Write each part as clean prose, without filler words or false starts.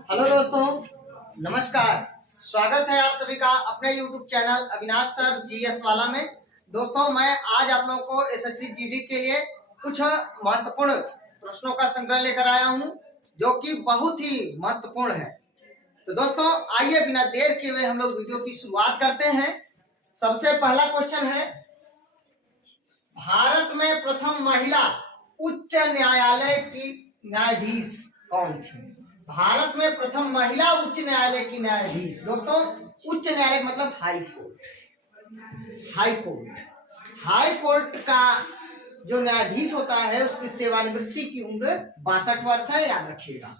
Hello दोस्तों, नमस्कार। स्वागत है आप सभी का अपने YouTube channel Avinash sir GS वाला में। दोस्तों, मैं आज आप लोगों को एसएससी जीडी के लिए कुछ महत्वपूर्ण प्रश्नों का संग्रह लेकर आया हूं, जो कि बहुत ही महत्वपूर्ण है। तो दोस्तों, आइए बिना देर किए हुए हम लोग वीडियो की शुरुआत करते हैं। सबसे पहला क्वेश्चन है, भारत में प्रथम महिला उच्च न्यायालय की न्यायाधीश कौन थी? भारत में प्रथम महिला उच्च न्यायालय की न्यायाधीश। दोस्तों, उच्च न्यायालय मतलब हाई कोर्ट। हाई कोर्ट का जो न्यायाधीश होता है उसकी सेवानिवृत्ति की उम्र 62 वर्ष है, याद रखिएगा।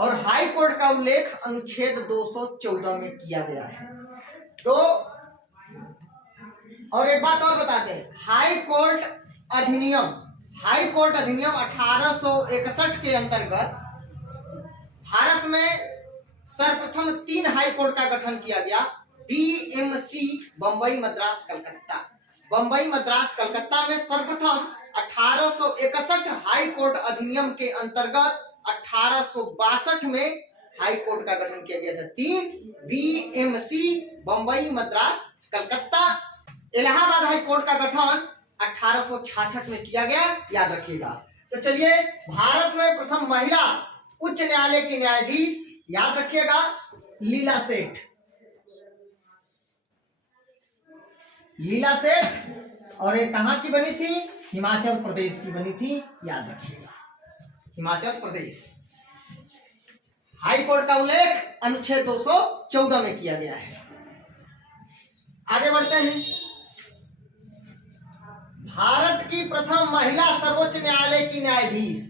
और हाई कोर्ट का उल्लेख अनुच्छेद 214 में किया गया है। तो और एक बात और बता दें, हाई कोर्ट अधिनियम 1861 के अंतर्गत भारत में सर्वप्रथम 3 हाई कोर्ट का गठन किया गया। बीएमसी बंबई मद्रास कलकत्ता। बंबई मद्रास कलकत्ता में सर्वप्रथम 1861 हाई कोर्ट अधिनियम के अंतर्गत 1862 में हाई कोर्ट का गठन किया गया था। 3 BMC Bombay Madras Calcutta. Allahabad high court का गठन 1866 में किया गया, याद रखिएगा। तो चलिए, भारत में प्रथम महिला उच्च न्यायालय की न्यायाधीश, याद रखिएगा, लीला सेठ। लीला सेठ। और ये कहां की बनी थी? हिमाचल प्रदेश की बनी थी, याद रखिएगा, हिमाचल प्रदेश। हाई कोर्ट का उल्लेख अनुच्छेद 214 में किया गया है। आगे बढ़ते हैं। भारत की प्रथम महिला सर्वोच्च न्यायालय की न्यायाधीश।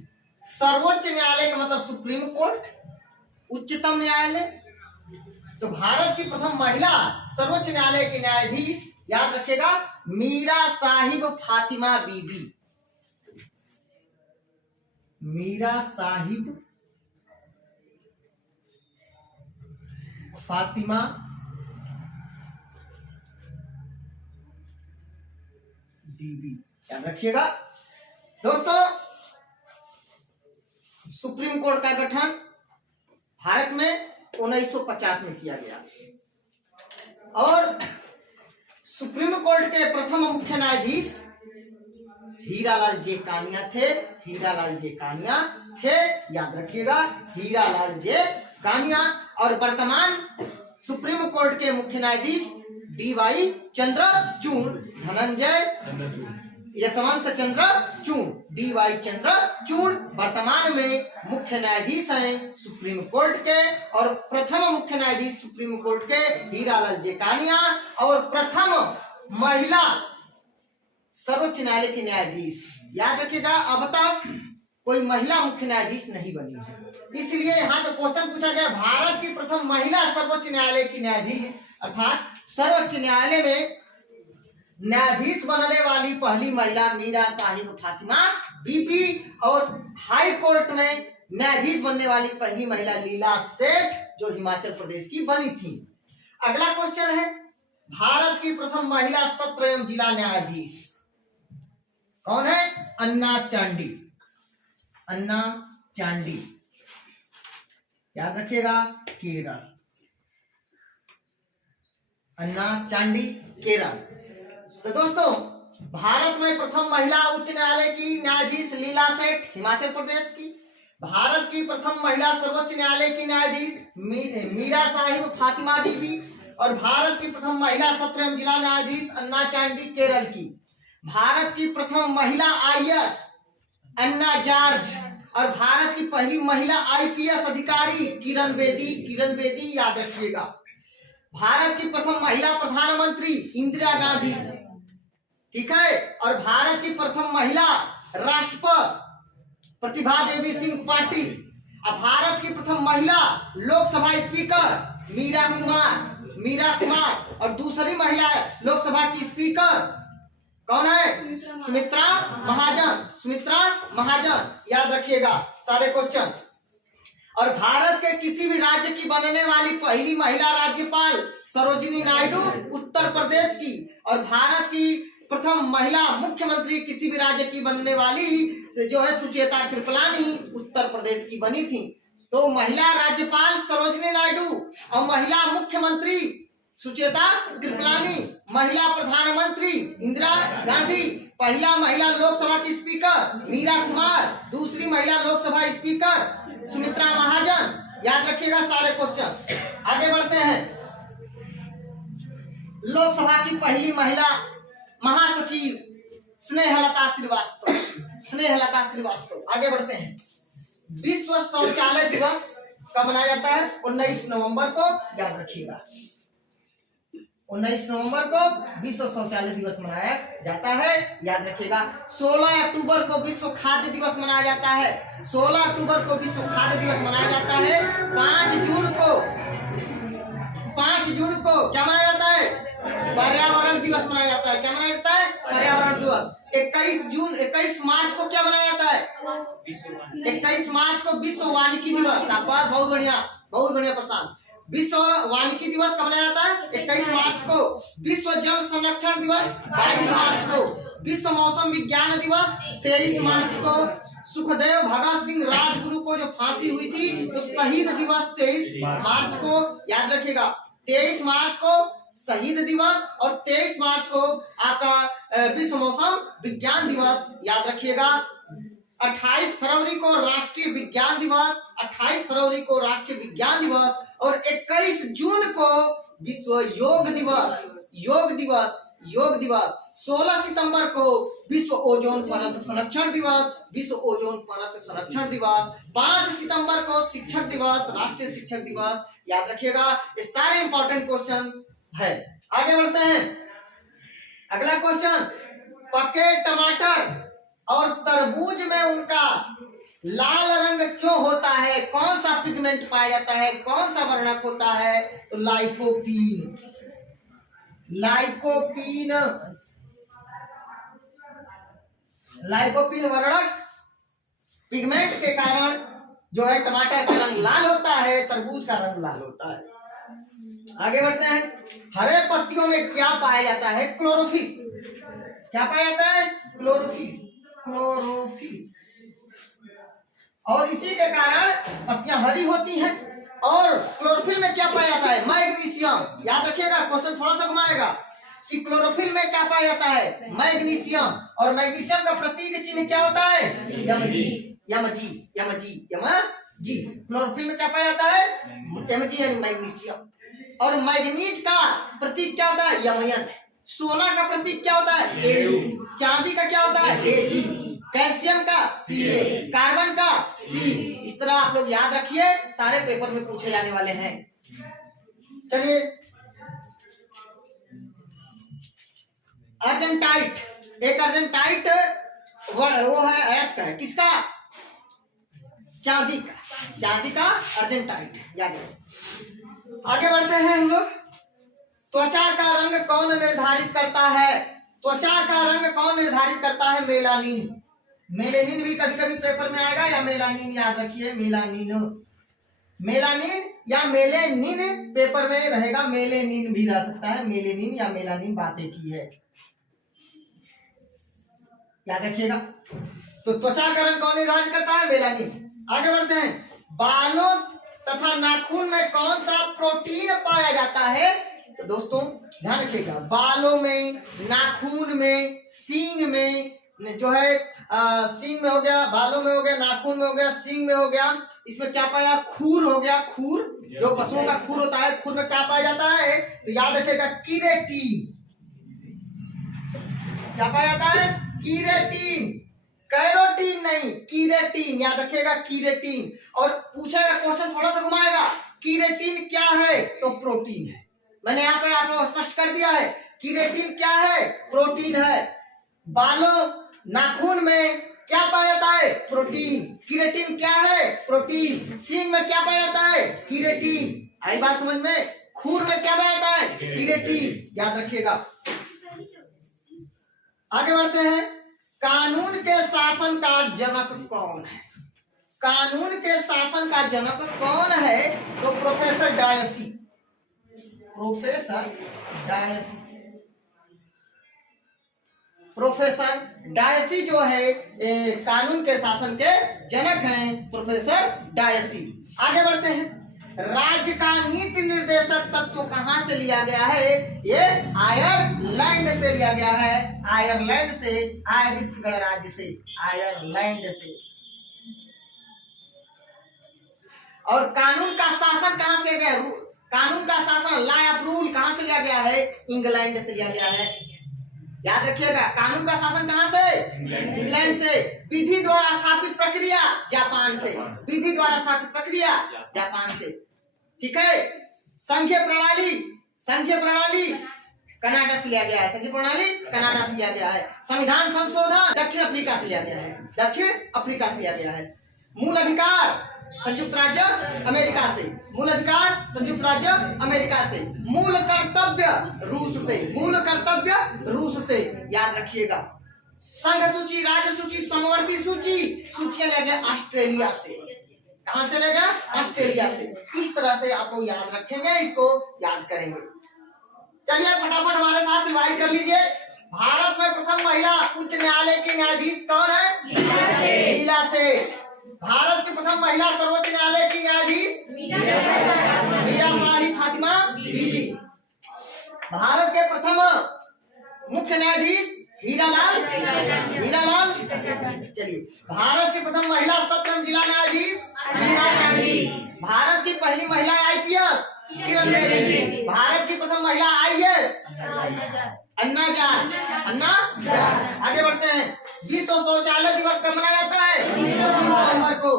सर्वोच्च न्यायालय का मतलब सुप्रीम कोर्ट, उच्चतम न्यायालय। तो भारत की प्रथम महिला सर्वोच्च न्यायालय की न्यायाधीश, याद रखिएगा, मीरा साहिब फातिमा बीबी। मीरा साहिब फातिमा बीबी, याद रखिएगा। दोस्तों, सुप्रीम कोर्ट का गठन भारत में 1950 में किया गया और सुप्रीम कोर्ट के प्रथम मुख्य न्यायाधीश हीरालाल जे कानिया थे। हीरालाल जे कानिया थे, याद रखिएगा, हीरालाल जे कानिया। और वर्तमान सुप्रीम कोर्ट के मुख्य न्यायाधीश डीवाई चंद्रचूड़, धनंजय यशवंत चंद्रचूड़, डीवाई चंद्रचूड़ वर्तमान में मुख्य न्यायाधीश हैं सुप्रीम कोर्ट के। और प्रथम मुख्य न्यायाधीश सुप्रीम कोर्ट के हीरालाल जे कानिया। और प्रथम महिला सर्वोच्च न्यायालय की न्यायाधीश, याद रखिएगा। अब तक कोई महिला मुख्य न्यायाधीश नहीं बनी है, इसलिए यहाँ पे क्वेश्चन पूछा गया, भारत की प्रथम महिला सर्वोच्च न्यायालय की न्यायाधीश, अर्थात सर्वोच्च न्यायालय में न्यायाधीश बनने वाली पहली महिला मीरा साहिब फातिमा बीबी। और हाई कोर्ट में न्यायाधीश बनने वाली पहली महिला लीला सेठ, जो हिमाचल प्रदेश की बनी थी। अगला क्वेश्चन है, भारत की प्रथम महिला सत्र एवं जिला न्यायाधीश कौन है? अन्ना चांडी। अन्ना चांडी, याद रखिएगा, केरल। अन्ना चांडी, केरल। तो दोस्तों, भारत में प्रथम महिला उच्च न्यायालय की न्यायाधीश लीला सेठ, हिमाचल प्रदेश की। भारत की प्रथम महिला सर्वोच्च न्यायालय की न्यायाधीश मीरा साहिब फातिमा बीबी। और भारत की प्रथम महिला सत्र एवं जिला न्यायाधीश अन्ना चांडी, केरल की। भारत की प्रथम महिला आईएएस अन्ना जॉर्ज। और भारत की पहली महिला आईपीएस अधिकारी किरण बेदी, याद रखिएगा। भारत की प्रथम महिला प्रधानमंत्री इंदिरा गांधी, ठीक है। और भारत की प्रथम महिला राष्ट्रपति प्रतिभा देवी सिंह पाटिल। और भारत की प्रथम महिला लोकसभा स्पीकर मीरा कुमार। और दूसरी महिला लोकसभा की स्पीकर कौन है? सुमित्रा महाजन, याद रखिएगा सारे क्वेश्चन। और भारत के किसी भी राज्य की बनने वाली पहली महिला राज्यपाल सरोजिनी नायडू, उत्तर प्रदेश की। और भारत की प्रथम महिला मुख्यमंत्री किसी भी राज्य की बनने वाली जो है सुचेता कृपलानी, उत्तर प्रदेश की बनी थी। तो महिला राज्यपाल सरोजिनी नायडू और महिला मुख्यमंत्री सुचेता कृपलानी, महिला प्रधानमंत्री इंदिरा गांधी, पहला महिला लोकसभा की स्पीकर मीरा कुमार, दूसरी महिला लोकसभा स्पीकर सुमित्रा महाजन। याद रखिएगा सारे क्वेश्चन। आगे बढ़ते हैं। लोकसभा की पहली महिला महासचिव स्नेहलता श्रीवास्तव, स्नेहलता श्रीवास्तव। आगे बढ़ते हैं। विश्व शौचालय दिवस कब मनाया जाता है? 19 नवंबर को। याद रखिएगा 19 नवंबर को विश्व शौचालय दिवस मनाया जाता है। याद रखिएगा 16 अक्टूबर को विश्व खाद्य दिवस मनाया जाता है। 16 अक्टूबर को विश्व खाद्य दिवस मनाया जाता है। 5 जून को क्या मनाया जाता है? पर्यावरण दिवस मनाया जाता है। क्या मनाया जाता है? पर्यावरण दिवस। 21 मार्च को क्या मनाया जाता है? 21 मार्च को विश्व वानिकी दिवस। शाबाश, बहुत बढ़िया प्रशांत। विश्व वानिकी दिवस कब मनाया जाता है? 21 मार्च को। विश्व जल संरक्षण दिवस 22 मार्च को। विश्व मौसम विज्ञान दिवस 23 मार्च को। सुखदेव भगत सिंह राजगुरु को जो फांसी हुई थी तो शहीद दिवस 23 मार्च को। याद रखिएगा 23 मार्च को शहीद दिवस और 23 मार्च को आपका विश्व मौसम विज्ञान दिवस। याद रखिएगा 28 फरवरी को राष्ट्रीय विज्ञान दिवस, 28 फरवरी को राष्ट्रीय विज्ञान दिवस और 21 जून को विश्व योग दिवस। 16 सितंबर को विश्व ओजोन परत संरक्षण दिवस, विश्व ओजोन परत संरक्षण दिवस। 5 सितंबर को शिक्षक दिवस, राष्ट्रीय शिक्षक दिवस। याद रखिएगा ये सारे इंपॉर्टेंट क्वेश्चन है। आगे बढ़ते हैं। अगला क्वेश्चन, पके टमाटर और तरबूज में उनका लाल रंग क्यों होता है? कौन सा पिगमेंट पाया जाता है? कौन सा वर्णक होता है? तो लाइकोपीन। लाइकोपीन वर्णक पिगमेंट के कारण जो है टमाटर का रंग लाल होता है, तरबूज का रंग लाल होता है। आगे बढ़ते हैं। हरे पत्तियों में क्या पाया जाता है? क्लोरोफिल। क्या पाया जाता है? क्लोरोफिल। और इसी के कारण पत्तियां हरी होती हैं। और क्लोरोफिल में क्या पाया जाता है? मैग्नीशियम। याद रखिएगा, क्वेश्चन थोड़ा सा घुमाएगा कि क्लोरोफिल में क्या पाया जाता है? मैग्नीशियम। और मैग्नीशियम का प्रतीक चिन्ह क्या होता है? Mg। क्लोरोफिल में क्या पाया जाता है? Mg यानी मैग्नीशियम। और मैग्नीज का प्रतीक क्या होता है? Mn। सोना का प्रतीक क्या होता है? Au। चांदी का क्या होता है? Ag। कैल्शियम का Ca। कार्बन का C। इस तरह आप लोग याद रखिए, सारे पेपर में पूछे जाने वाले हैं। चलिए, अर्जेंटाइट। एक अर्जेंटाइट वो है एस का है, किसका? चांदी का अर्जेंटाइट। याद रखिए। आगे बढ़ते हैं हम लोग। त्वचा का रंग कौन निर्धारित करता है? त्वचा का रंग कौन निर्धारित करता है? मेलानिन। मेलेनिन भी कभी कभी पेपर में आएगा, या मेलानिन। याद रखिए मेलानिन या मेलेनिन पेपर में रहेगा। मेलेनिन भी रह सकता है, मेलेनिन या मेलानिन, बात एक ही है। याद रखिएगा। तो त्वचा का रंग कौन निर्धारित करता है? मेलानिन। आगे बढ़ते हैं। बालों तथा नाखून में कौन सा प्रोटीन पाया जाता है? तो दोस्तों ध्यान रखिएगा, बालों में, नाखून में, सींग में जो है सींग में हो गया, बालों में हो गया, नाखून में हो गया, सींग में हो गया। इसमें क्या पाया? खूर हो गया। खूर, जो पशुओं का खूर होता है, खूर में क्या पाया जाता है? तो याद रखिएगा कीरेटिन। क्या पाया जाता है? कीरेटिन। कैरोटीन नहीं, कीरेटिन। याद रखिएगा कीरेटिन। और पूछेगा क्वेश्चन, थोड़ा सा घुमाएगा, कीरेटिन क्या है? तो प्रोटीन है। मैंने यहाँ पे आपको स्पष्ट कर दिया है, कीरेटिन क्या है? प्रोटीन है। बालों, नाखून में क्या पाया जाता है? प्रोटीन। कीरेटिन क्या है? प्रोटीन। सींग में क्या पाया जाता है? कीरेटिन। आई बात समझ में? खूर में क्या पाया जाता है? कीरेटिन। याद रखिएगा। आगे बढ़ते हैं। कानून के शासन का जनक कौन है? कानून के शासन का जनक कौन है? तो प्रोफेसर डायसी। प्रोफेसर डायसी जो है कानून के शासन के जनक हैं, प्रोफेसर डायसी। आगे बढ़ते हैं। राज्य का नीति निर्देशक तत्व कहां से लिया गया है? ये आयरलैंड से लिया गया है, आयरलैंड से, आयरिश गणराज्य से, आयरलैंड से। और कानून का शासन कहां से लिया गया? कानून का शासन, लॉ ऑफ रूल कहां से लिया गया है? इंग्लैंड से लिया गया है। याद रखिएगा, कानून का शासन कहां से? इंग्लैंड से। विधि द्वारा स्थापित प्रक्रिया, जापान से। विधि द्वारा स्थापित प्रक्रिया, जापान से। ठीक है। संघीय प्रणाली, संघीय प्रणाली कनाडा से लिया गया है, संघीय प्रणाली कनाडा से लिया गया है। संविधान संशोधन दक्षिण अफ्रीका से लिया गया है, दक्षिण अफ्रीका से लिया गया है। मूल अधिकार संयुक्त राज्य अमेरिका से, मूल अधिकार संयुक्त राज्य अमेरिका से। मूल कर्तव्य रूस से, मूल कर्तव्य रूस से। याद रखिएगा। संघ सूची, राज्य सूची, समवर्ती सूची, सूचियां ले गए ऑस्ट्रेलिया से। कहां से ले गया? ऑस्ट्रेलिया से। इस तरह से आप लोग याद रखेंगे, इसको याद करेंगे। चलिए फटाफट हमारे साथ रिवाइज कर लीजिए। भारत में प्रथम महिला उच्च न्यायालय की न्यायाधीश कौन है? लीला सेठ। भारत की प्रथम महिला सर्वोच्च न्यायालय की न्यायाधीश मीरा साहिब फातिमा बीबी। भारत के प्रथम मुख्य न्यायाधीश हीरालाल, हीरालाल। चलिए, भारत की प्रथम महिला सत्र जिला न्यायाधीश अन्ना चांडी। भारत की पहली महिला आईपीएस किरण बेदी। भारत की प्रथम महिला आईएएस अन्ना जाट, अन्ना जाट। आगे बढ़ते हैं। विश्व शौचालय दिवस कब मनाया जाता है? 19 नवंबर को।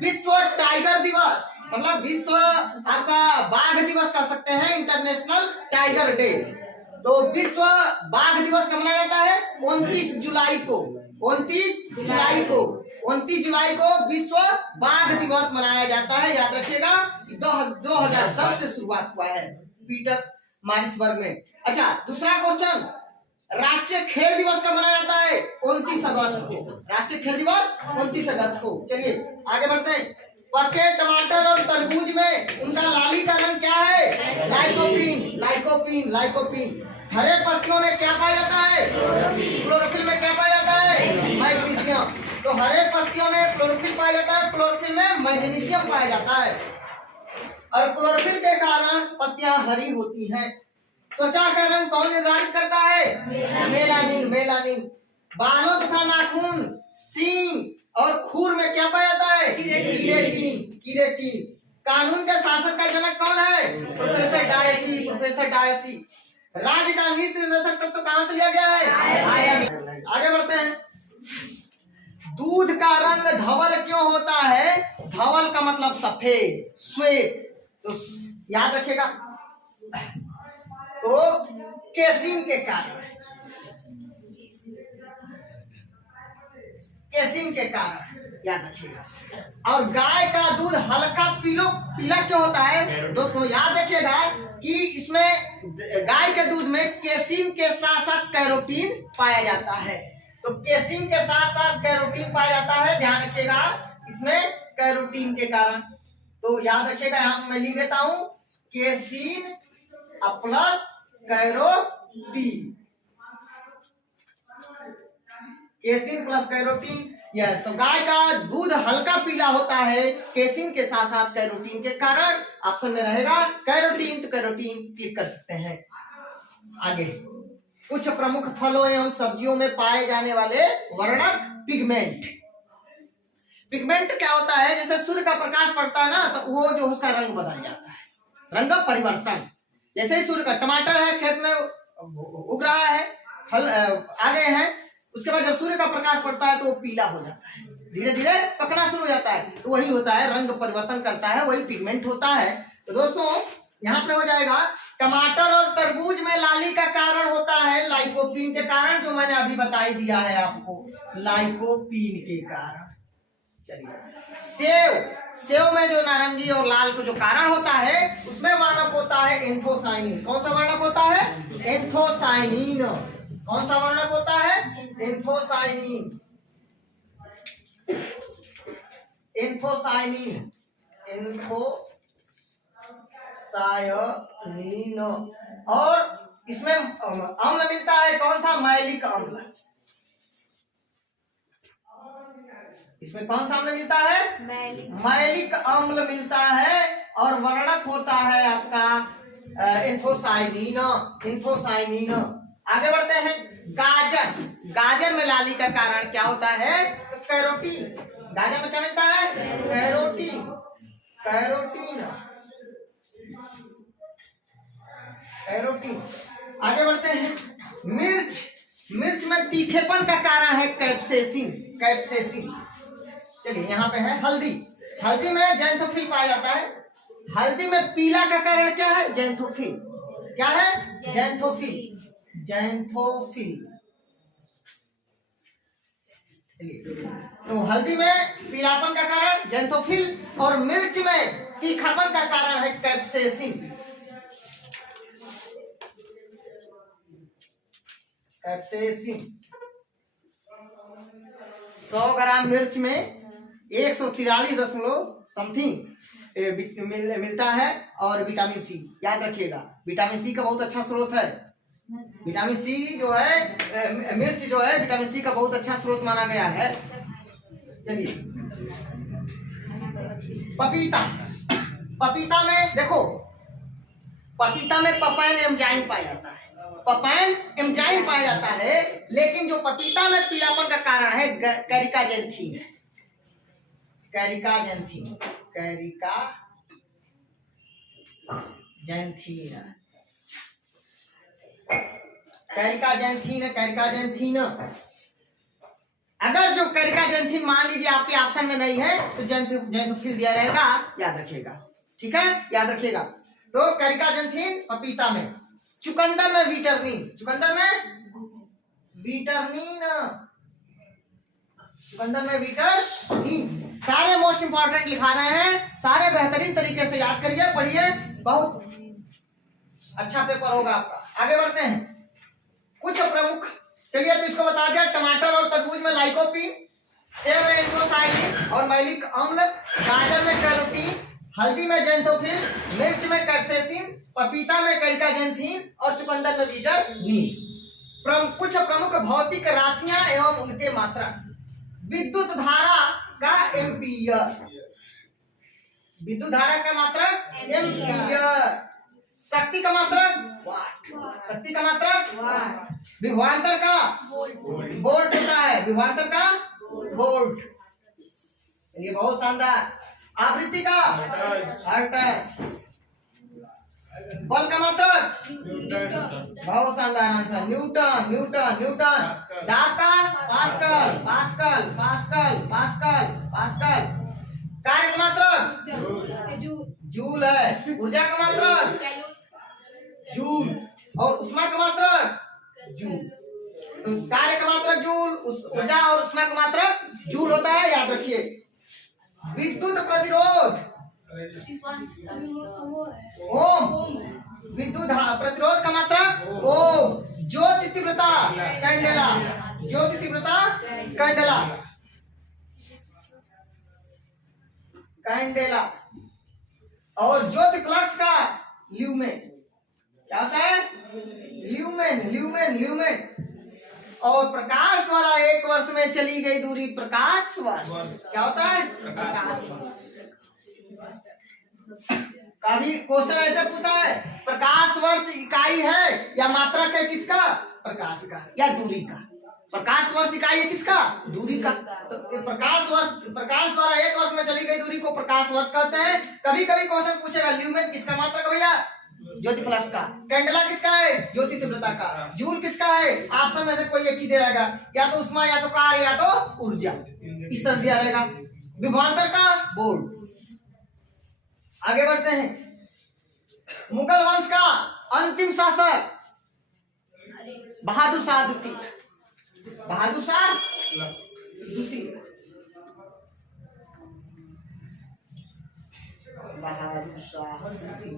विश्व टाइगर दिवस, मतलब विश्व आपका बाघ दिवस कह सकते हैं, इंटरनेशनल टाइगर डे। तो विश्व बाघ दिवस कब मनाया जाता है? 29 जुलाई को, 29 जुलाई को, 29 जुलाई को विश्व बाघ दिवस मनाया जाता है। याद रखिएगा, 2010 से शुरुआत हुआ है पीटर मारिसबर्ग में। अच्छा, दूसरा क्वेश्चन, राष्ट्रीय खेल दिवस कब मनाया जाता है? 29 अगस्त को। राष्ट्रीय खेल दिवस 29 अगस्त को। चलिए आगे बढ़ते हैं। पके टमाटर और तरबूज में उनका लाली का रंग क्या है? Lycopene, lycopene, lycopene. हरे पत्तियों में क्या पाया जाता है? क्लोरोफिल में क्या पाया जाता है? मैग्नीशियम। तो हरे पत्तियों में क्लोरोफिल पाया जाता है, क्लोरोफिल में मैग्नीशियम पाया जाता है। और क्लोरोफिल के कारण पत्तियां हरी होती हैं। त्वचा का रंग कौन निर्धारित करता है? Melanin, melanin. बालों तथा नाखून, सींग और खुर में क्या पाया जाता है? कीरेटिन, कीरेटिन। कानून के शासक का जनक कौन है? Professor Dicey, professor Dicey. राज्य का नीति निर्देशक तत्व कहां से लिया गया है? आयरलैंड। आगे बढ़ते हैं। दूध का रंग धवल क्यों होता है? धवल का मतलब सफेद, श्वेत। तो याद रखिएगा, तो केसिन के कारण, केसिन के कारण, याद रखिएगा। और गाय का दूध हल्का पीला क्यों होता है? दोस्तों याद रखिएगा कि इसमें गाय के दूध में केसिन के साथ साथ कैरोटीन पाया जाता है। तो केसिन के साथ साथ कैरोटीन पाया जाता है, ध्यान रखिएगा इसमें कैरोटीन के कारण। तो याद रखिएगा, यहां मैं लिख देता हूं casein plus carotene, casein plus carotene. Yes, तो गाय का दूध हल्का पीला होता है केसिन के साथ साथ कैरोटीन के कारण। ऑप्शन में रहेगा कैरोटीन, तो कैरोटीन क्लिक कर सकते हैं। आगे, कुछ प्रमुख फलों एवं सब्जियों में पाए जाने वाले वर्णक पिगमेंट। पिगमेंट क्या होता है? जैसे सूर्य का प्रकाश पड़ता है ना, तो वो जो उसका रंग बदल जाता है, रंग परिवर्तन। जैसे ही सूर्य का, टमाटर है खेत में उग रहा है, फल आ गए हैं, उसके बाद जब सूर्य का प्रकाश पड़ता है तो वो पीला हो जाता है, धीरे धीरे पकना शुरू हो जाता है। तो वही होता है, रंग परिवर्तन करता है, वही पिगमेंट होता है। तो दोस्तों यहाँ पे हो जाएगा, टमाटर और तरबूज में लाली का कारण होता है लाइकोपीन के कारण, जो मैंने अभी बताई दिया है आपको, लाइकोपीन के कारण। चलिए, सेव में जो नारंगी और लाल को जो कारण होता है, उसमें वर्णक होता है एंथोसाइनिन। कौन सा वर्णक होता है? एंथोसाइनिन। कौन सा वर्णक होता है? Anthocyanin, anthocyanin, anthocyanin. और इसमें अम्ल मिलता है, कौन सा? मैलिक अम्ल। इसमें कौन सा अम्ल मिलता है? मैलिक अम्ल मिलता है। और वर्णक होता है आपका एंथोसाइनिन। एंथोसाइनिन। आगे बढ़ते हैं। गाजर। गाजर में लाली का कारण क्या होता है? कैरोटीन। गाजर में क्या मिलता है? कैरोटीन। कैरोटीन। कैरोटीन। आगे बढ़ते हैं। मिर्च। मिर्च में तीखेपन का कारण है कैप्सेसिन। कैप्सेसिन। चलिए यहाँ पे है हल्दी। हल्दी में जैंथोफिल पाया जाता है। हल्दी में पीला का कारण क्या है? जैंथोफिल। क्या है? जैंथोफिल। जैंथोफिल। तो हल्दी में पीलापन का कारण जैंथोफिल और मिर्च में तीखापन का कारण है कैप्सेसिन। कैप्सेसिन। 100 ग्राम मिर्च में 143 दशमलव समथिंग मिलता है। और विटामिन सी, याद रखिएगा, विटामिन सी का बहुत अच्छा स्रोत है। विटामिन सी जो है, मिर्च जो है विटामिन सी का बहुत अच्छा स्रोत माना गया है। चलिए पपीता। पपीता में देखो, पपीता में पपाइन एंजाइम पाया जाता है। पपाइन एंजाइम पाया जाता है, लेकिन जो पपीता में पीलापन का कारण है कैरिकाजेंथीन है। कैरिकाजेंथीन। कैरिकाजेंथीन। अगर जो कैरिकाजेंथीन मान लीजिए आपके ऑप्शन में नहीं है तो जैंथोफिल दिया रहेगा, याद रखिएगा। ठीक है, याद रखिएगा। तो कैरिकाजेंथीन पपीता में। चुकंदर में विटामिन। चुकंदर में विटामिन। चुकंदर में विटामिन। सारे मोस्ट इंपॉर्टेंट लिखा रहे हैं, सारे बेहतरीन तरीके से याद करिए, पढ़िए, बहुत अच्छा पेपर होगा आपका। आगे बढ़ते हैं। कुछ प्रमुख, चलिए तो इसको बता दिया। टमाटर और तरबूज में लाइकोपीन, सेब में एंथोसाइनिन और मैलिक अम्ल, गाजर में कैरोटीन, हल्दी में जैंथोफिल, मिर्च में कैप्सेसिन, पपीता में कैरिकाजेंथीन और चुकंदर में विटामिन। कुछ प्रमुख भौतिक राशियां एवं उनके मात्रक। विद्युत धारा का एम्पीयर। विद्युत धारा का मात्रक एम्पीयर। शक्ति का मात्रक वाट। शक्ति का मात्रक वाट। विभवांतर का वोल्ट होता है। विभवांतर का वोल्ट। ये बहुत शानदार। आवृत्ति का हर्ट्ज। बल का मात्रक बहुत शानदार आंसर, न्यूटन। न्यूटन। न्यूटन। दाब का pascal. Pascal. Pascal. Pascal. Pascal. कार्य का मात्रक जूल है। ऊर्जा का मात्रक जूल और उष्मा का मात्रक जूल। तो कार्य का मात्रक जूल, ऊर्जा और उष्मा का मात्रक जूल होता है, याद रखिए। विद्युत प्रतिरोध ओम। विद्युत प्रतिरोध का मात्रक ओम। ज्योति तीव्रता कैंडेला। ज्योति तीव्रता कैंडेला। कैंडेला। और ज्योति फ्लक्स का ल्यूमेन। क्या होता है? ल्यूमेन। ल्यूमेन। ल्यूमेन। और प्रकाश द्वारा 1 वर्ष में चली गई दूरी प्रकाश वर्ष। क्या होता है? प्रकाश वर्ष। कभी क्वेश्चन ऐसे पूछा है, प्रकाश वर्ष इकाई है या मात्रक है किसका? प्रकाश का या दूरी का? प्रकाश वर्ष इकाई है किसका? दूरी का। तो प्रकाश द्वारा 1 वर्ष में चली गई दूरी को प्रकाश वर्ष कहते हैं। कभी कभी क्वेश्चन पूछेगा ल्यूमेन किसका मात्रक भैया? ज्योति फ्लक्स का। कैंडेला किसका है? ज्योति तीव्रता का। जूल किसका है? ऑप्शन में से कोई एक ही दे रहेगा, या तो उष्मा, या तो कार्य, या तो ऊर्जा, इस तरह दिया रहेगा। विभवांतर का वोल्ट। आगे बढ़ते हैं। मुगल वंश का अंतिम शासक बहादुर शाह द्वितीय। बहादुर शाह द्वितीय। बहादुर शाह द्वितीय।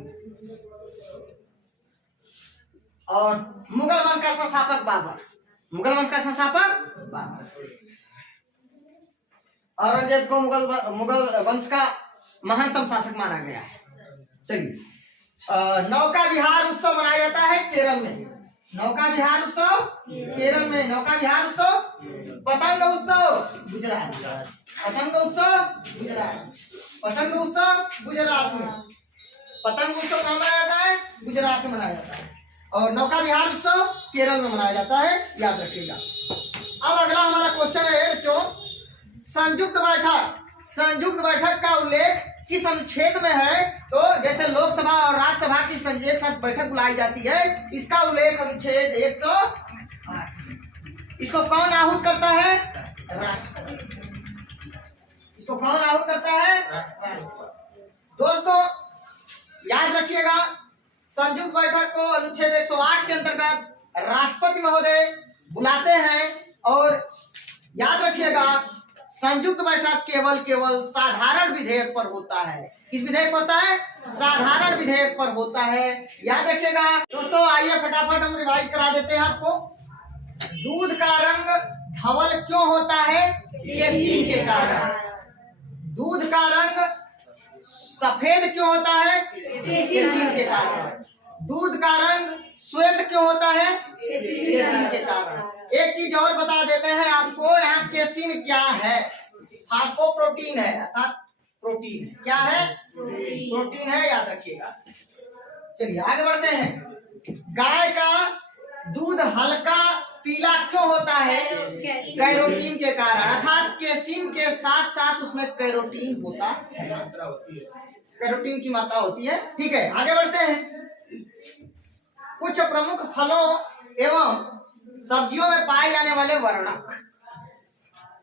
और मुगल वंश का संस्थापक बाबर। मुगल वंश का संस्थापक बाबर। औरंगजेब को मुगल वंश का महानतम शासक माना गया है। चलिए, नौका विहार उत्सव मनाया जाता है केरल में। नौका विहार उत्सव केरल में, नौका विहार उत्सव, पतंग उत्सव गुजरात, पतंग उत्सव गुजरात, पतंग उत्सव गुजरात में, पतंग उत्सव कहाँ मनाया जाता है? गुजरात में मनाया जाता है। और नौका विहार उत्सव केरल में मनाया जाता है, याद रखिएगा। अब अगला हमारा क्वेश्चन है बच्चों, संयुक्त बैठक, संयुक्त बैठक का उल्लेख किस अनुच्छेद में है? तो जैसे लोकसभा और राज्यसभा की एक साथ बैठक बुलाई जाती है, इसका उल्लेख अनुच्छेद 108। इसको कौन आहूत करता है? राष्ट्रपति। इसको कौन आहूत करता है? राष्ट्रपति। दोस्तों याद रखिएगा, संयुक्त बैठक को अनुच्छेद 108 के अंतर्गत राष्ट्रपति महोदय बुलाते हैं। और याद रखिएगा, संयुक्त बैठक केवल साधारण विधेयक पर होता है। किस विधेयक होता है? साधारण विधेयक पर होता है, याद रखिएगा। दोस्तों आइए फटाफट हम रिवाइज करा देते हैं आपको। दूध का रंग धवल क्यों होता है? केसीन के कारण। दूध का रंग सफेद क्यों होता है? केसीन के कारण। दूध का रंग श्वेत क्यों होता है? केसीन के कारण। एक चीज और बता देते हैं आपको, यहाँ केसीन क्या है? फास्फोप्रोटीन है, अर्थात प्रोटीन है। क्या है? प्रोटीन है, याद रखिएगा। चलिए आगे बढ़ते हैं। गाय का दूध हल्का पीला क्यों होता है? कैरोटीन के कारण, अर्थात केसीन के साथ साथ उसमें कैरोटीन होता है, कैरोटीन की मात्रा होती है। ठीक है, आगे बढ़ते हैं। कुछ प्रमुख फलों एवं सब्जियों में पाए जाने वाले वर्णक,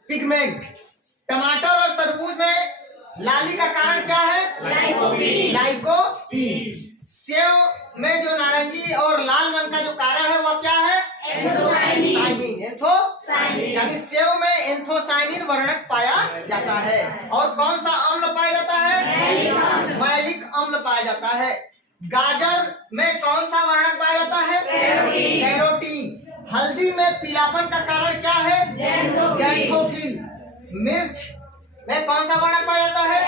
पिगमेंट। टमाटर और तरबूज में लाली का कारण क्या है? लाइकोपीन। सेव में जो नारंगी और लाल रंग का जो कारण है वह क्या है? एंथोसाइनिन। यानी सेव में एंथोसाइनिन वर्णक पाया जाता है। और कौन सा अम्ल पाया जाता है? मैलिक अम्ल पाया जाता है। गाजर में कौन सा वर्णक पाया जाता है? कैरोटीन। हल्दी में पीलापन का कारण क्या है? जैंथोफिल। मिर्च में कौन सा वर्णक पाया जाता है?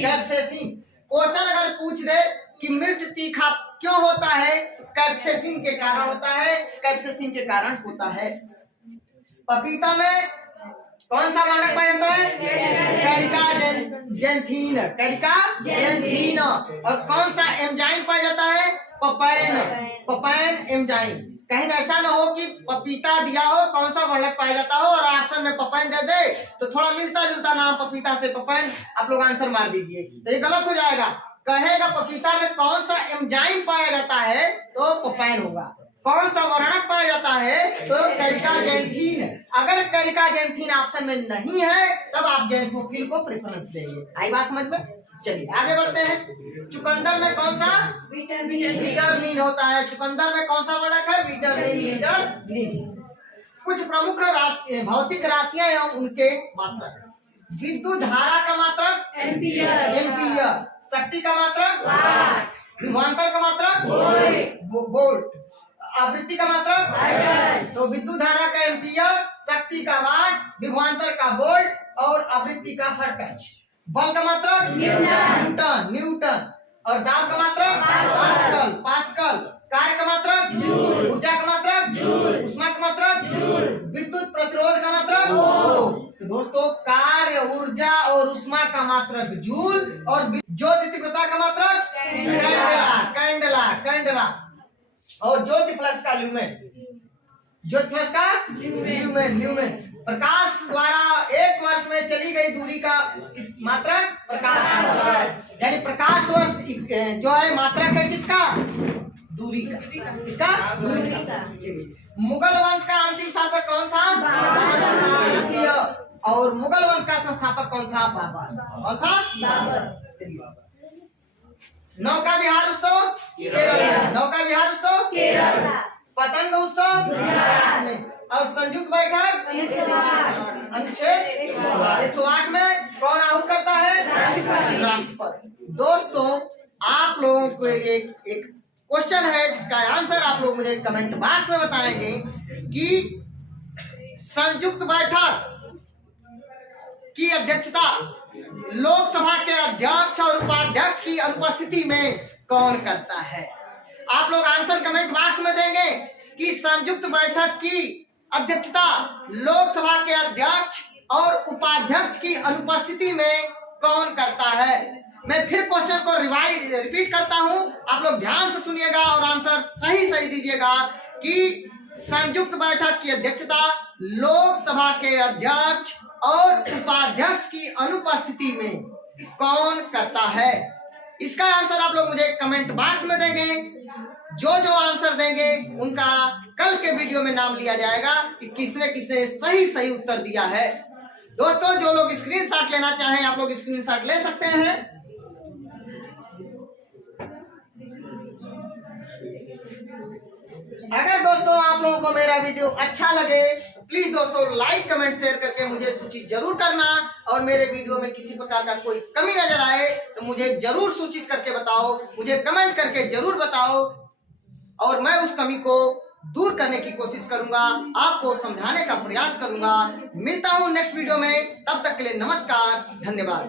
कैप्सेसिन। क्वेश्चन अगर पूछ दे कि मिर्च तीखा क्यों होता है? कैप्सेसिन के कारण होता है, कैप्सेसिन के कारण होता है। पपीता में कौन सा वर्णक पाया जाता है? Caricaxanthin, caricaxanthin. और कौन सा एंजाइम पाया जाता है? Papain, papain enzyme. कहीं ऐसा ना हो कि पपीता दिया हो, कौन सा वर्णक पाया जाता हो और ऑप्शन में पपैन दे दे, तो थोड़ा मिलता जुलता नाम पपीता से पपैन, आप लोग आंसर मार दीजिए, तो ये गलत हो जाएगा। कहेगा पपीता में कौन सा एंजाइम पाया जाता है, तो पपैन होगा। कौन सा वर्णक पाया जाता है? तो कैरिका जेंथीन। अगर कैरिका जेंथीन ऑप्शन में नहीं है तब आप जैंथोफिल को प्रेफरेंस देंगे। आई बात समझ में? चलिए आगे बढ़ते हैं। चुकंदर में कौन सा? विटामिन होता है। चुकंदर में कौन सा वर्णक है? विटामिन। कुछ प्रमुख भौतिक राशियां एवं उनके मात्रक। विद्युत धारा का मात्रक एम्पियर। शक्ति का मात्रक वाट। विभवांतर का मात्रक वोल्ट। आवृत्ति का मात्रक हर्ट्ज। तो विद्युत धारा का एम्पियर, शक्ति का वाट, विभवांतर का वोल्ट और आवृत्ति का हर्ट्ज। बल का मात्रक न्यूटन। और दाब का मात्रक पास्कल। कार्य का मात्रक जूल। ऊर्जा का मात्रक जूल। ऊष्मा का मात्रक जूल। विद्युत प्रतिरोध का मात्रक ओम। तो दोस्तों कार्य, ऊर्जा और ऊष्मा का मात्रक जूल और ज्योति तीव्रता का मात्रक कैंडेला और ज्योति फ्लक्स का ल्यूमेन। ज्योति फ्लक्स का ल्यूमेन। प्रकाश द्वारा एक वर्ष में चली गई दूरी का मात्रक प्रकाश, यानी प्रकाश वर्ष जो है मात्रक है किसका? दूरी का। किसका? दूरी का। मुगल वंश का अंतिम शासक कौन था? और मुगल वंश का संस्थापक कौन था? बाबर। कौन था? बाबर। नौका विहार उत्सव केरल। नौका विहार उत्सव केरल। पतंग उत्सव गुजरात में। और संयुक्त बैठक अनुच्छेद 108 में कौन आहूत करता है? राष्ट्रपति। दोस्तों आप लोगों को एक क्वेश्चन है जिसका आंसर आप लोग मुझे कमेंट बॉक्स में बताएंगे कि संयुक्त बैठक की अध्यक्षता लोकसभा के अध्यक्ष और उपाध्यक्ष की अनुपस्थिति में कौन करता है? आप लोग आंसर कमेंट बॉक्स में देंगे। कि संयुक्त बैठक की अध्यक्षता लोकसभा के अध्यक्ष और उपाध्यक्ष की अनुपस्थिति में कौन करता है? मैं फिर क्वेश्चन को रिपीट करता हूं, आप लोग ध्यान से सुनिएगा और आंसर सही सही दीजिएगा कि संयुक्त बैठक की अध्यक्षता लोकसभा के अध्यक्ष और उपाध्यक्ष की अनुपस्थिति में कौन करता है? इसका आंसर आप लोग मुझे कमेंट बॉक्स में देंगे। जो जो आंसर देंगे उनका कल के वीडियो में नाम लिया जाएगा कि किसने किसने सही सही उत्तर दिया है। दोस्तों, जो लोग स्क्रीनशॉट लेना चाहें आप लोग स्क्रीनशॉट ले सकते हैं। अगर दोस्तों आप लोगों को मेरा वीडियो अच्छा लगे तो प्लीज दोस्तों लाइक कमेंट शेयर करके मुझे सूचित जरूर करना, और मेरे वीडियो में किसी प्रकार का कोई कमी नजर आए तो मुझे जरूर सूचित करके बताओ, मुझे कमेंट करके जरूर बताओ, और मैं उस कमी को दूर करने की कोशिश करूंगा, आपको समझाने का प्रयास करूंगा। मिलता हूं नेक्स्ट वीडियो में, तब तक के लिए नमस्कार, धन्यवाद।